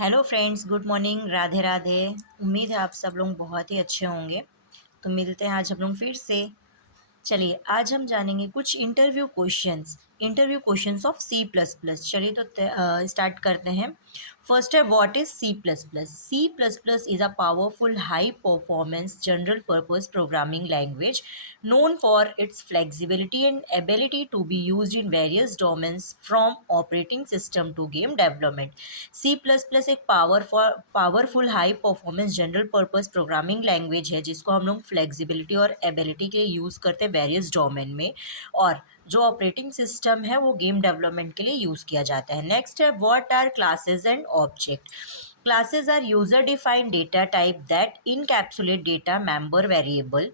Hello friends, good morning, Radhe Radhe. उम्मीद है आप सब लोग बहुत ही अच्छे होंगे। तो मिलते हैं आज हम लोग फिर से। चलिए आज हम जानेंगे कुछ interview questions of C plus plus. चलिए तो स्टार्ट करते हैं। फर्स्ट है, what is C plus plus? C plus plus is a powerful high performance general purpose programming language known for its flexibility and ability to be used in various domains from operating system to game development. C++ एक powerful high performance general purpose programming language है जिसको हम लोग flexibility और ability के लिए use करते हैं वेरियस डोमेन में, और जो ऑपरेटिंग सिस्टम है वो गेम डेवलपमेंट के लिए यूज़ किया जाता है। नेक्स्ट है, what are classes and object? Classes are user-defined data type that encapsulate data member variable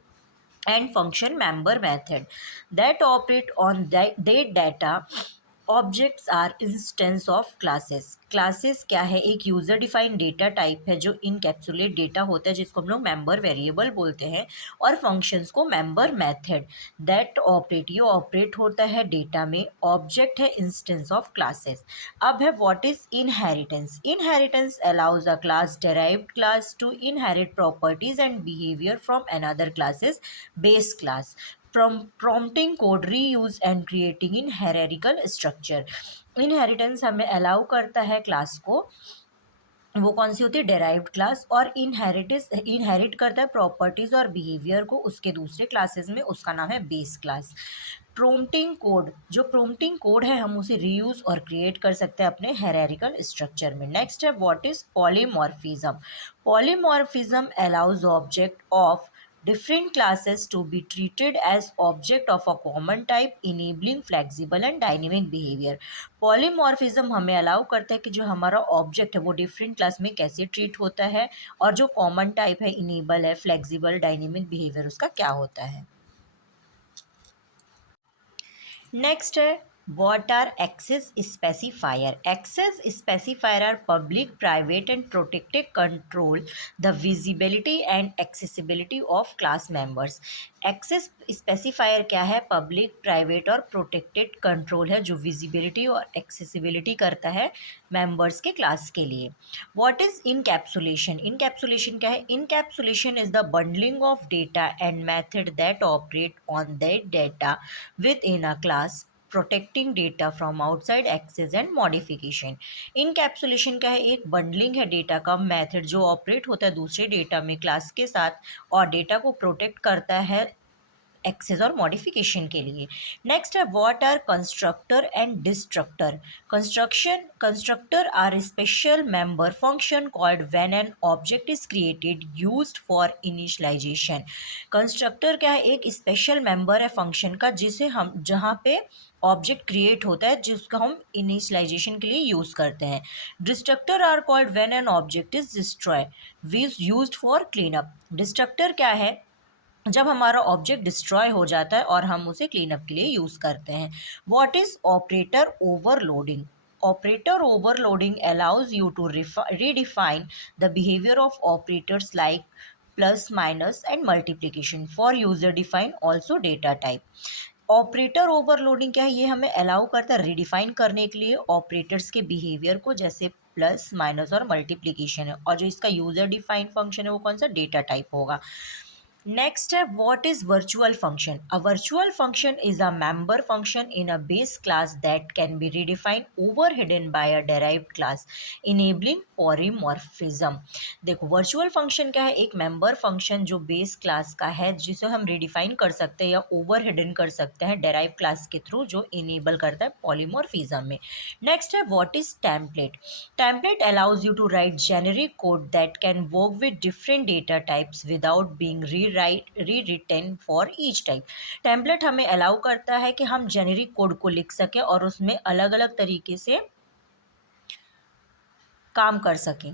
and function member method that operate on that data. Objects are instance of classes. Classes क्या है? एक user defined data type है जो encapsulate data होता है जिसको हम लोग मेंबर वेरिएबल बोलते हैं, और फंक्शंस को मेंबर मेथड दैट ऑपरेट, ये ऑपरेट होता है डेटा में। ऑब्जेक्ट है इंस्टेंस ऑफ क्लासेस। अब है, what is inheritance? Inheritance allows a class derived class to inherit properties and behavior from another class's base class, prompting code reuse and creating in hierarchical structure. Inheritance हमें allow करता है class को, वो कौन सी होती है? Derived class. और inherit करता है प्रॉपर्टीज और बिहेवियर को उसके दूसरे क्लासेस में, उसका नाम है बेस क्लास। प्रोम्प्टिंग कोड, जो प्रोम्प्टिंग कोड है हम उसे रीयूज और क्रिएट कर सकते हैं अपने हायरार्किकल स्ट्रक्चर में। नेक्स्ट है, what is polymorphism? Polymorphism allows object of different classes to be treated as object of a common type, enabling flexible and dynamic behavior. Polymorphism हमें अलाउ करता है कि जो हमारा ऑब्जेक्ट है वो डिफरेंट क्लास में कैसे ट्रीट होता है, और जो कॉमन टाइप है, इनेबल है, फ्लेक्सिबल, डायनेमिक बिहेवियर उसका क्या होता है। नेक्स्ट है, what are access specifier? Access specifier are public, private and protected control the visibility and accessibility of class members. Access specifier क्या है? पब्लिक, प्राइवेट और प्रोटेक्टेड कंट्रोल है जो विजिबिलिटी और एक्सेसिबिलिटी करता है मेंबर्स के क्लास के लिए। What is encapsulation? इनकैप्सुलेशन क्या है? Encapsulation is the bundling of data and method that operate on that data within a class, protecting data from outside access and modification. Encapsulation क्या है? एक bundling है data का, method जो operate होता है दूसरे डेटा में क्लास के साथ, और डेटा को प्रोटेक्ट करता है एक्सेस और मॉडिफिकेशन के लिए। नेक्स्ट है, what are constructor and destructor? Constructor are special member function called when an object is created used for initialization. Constructor क्या है? एक स्पेशल मेंबर है फंक्शन का जिसे हम, जहाँ पे ऑब्जेक्ट क्रिएट होता है जिसका हम इनिशियलाइजेशन के लिए यूज करते हैं। Destructor are called when an object is destroy used for clean up. Destructor क्या है? जब हमारा ऑब्जेक्ट डिस्ट्रॉय हो जाता है और हम उसे क्लीन अप के लिए यूज़ करते हैं। What is operator overloading? Operator overloading allows you to redefine the behavior of operators like plus, minus and multiplication for user define also data type. Operator overloading क्या है? ये हमें अलाउ करता है रिडिफाइन करने के लिए ऑपरेटर्स के बिहेवियर को, जैसे प्लस, माइनस और मल्टीप्लीकेशन है, और जो इसका यूजर डिफाइंड फंक्शन है वो कौन सा? डेटा टाइप होगा। Next step, what is virtual function? A virtual function is a member function in a base class that can be redefined overridden by a derived class, enabling polymorphism. देखो virtual function क्या है? एक member function जो base class का है जिसे हम redefine कर सकते हैं या ओवर हिडन कर सकते हैं डेराइव क्लास के थ्रू, जो इनेबल करता है पॉलीमॉर्फिज्म में। नेक्स्ट है, what is template? Template allows you to write generic code that can work with different data types without being rewritten for each type. Template हमें अलाउ करता है कि हम जेनेरिक कोड को लिख सकें और उसमें अलग अलग तरीके से काम कर सकें।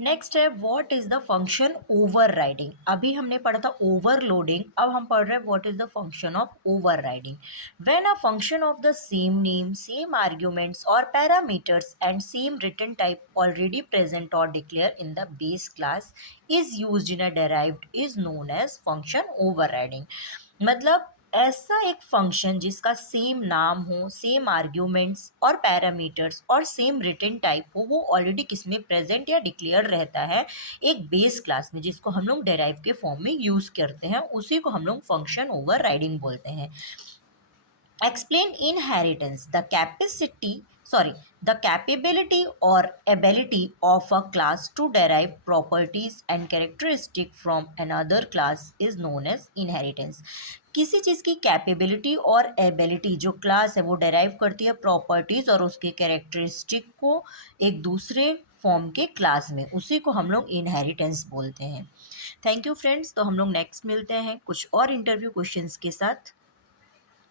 नेक्स्ट है, what is the function overriding? अभी हमने पढ़ा था ओवरलोडिंग, अब हम पढ़ रहे हैं what is the function of overriding. When a function of the same name, same arguments और parameters and same return type already present और declare in the base class is used in a derived is known as function overriding. मतलब ऐसा एक function जिसका same नाम हो, same arguments और parameters और सेम रिटर्न टाइप हो, वो ऑलरेडी किसमें प्रेजेंट या डिक्लेयर रहता है, एक बेस क्लास में, जिसको हम लोग डेराइव के फॉर्म में यूज करते हैं, उसी को हम लोग फंक्शन ओवरराइडिंग बोलते हैं। Explain inheritance. The capability or ability of a class to derive properties and characteristics from another class is known as inheritance. किसी चीज़ की कैपेबिलिटी और एबिलिटी जो क्लास है वो डेराइव करती है प्रॉपर्टीज और उसके कैरेक्टरिस्टिक को एक दूसरे फॉर्म के क्लास में, उसी को हम लोग इनहेरिटेंस बोलते हैं। थैंक यू फ्रेंड्स, तो हम लोग नेक्स्ट मिलते हैं कुछ और इंटरव्यू क्वेश्चंस के साथ।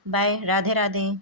बाय, राधे राधे।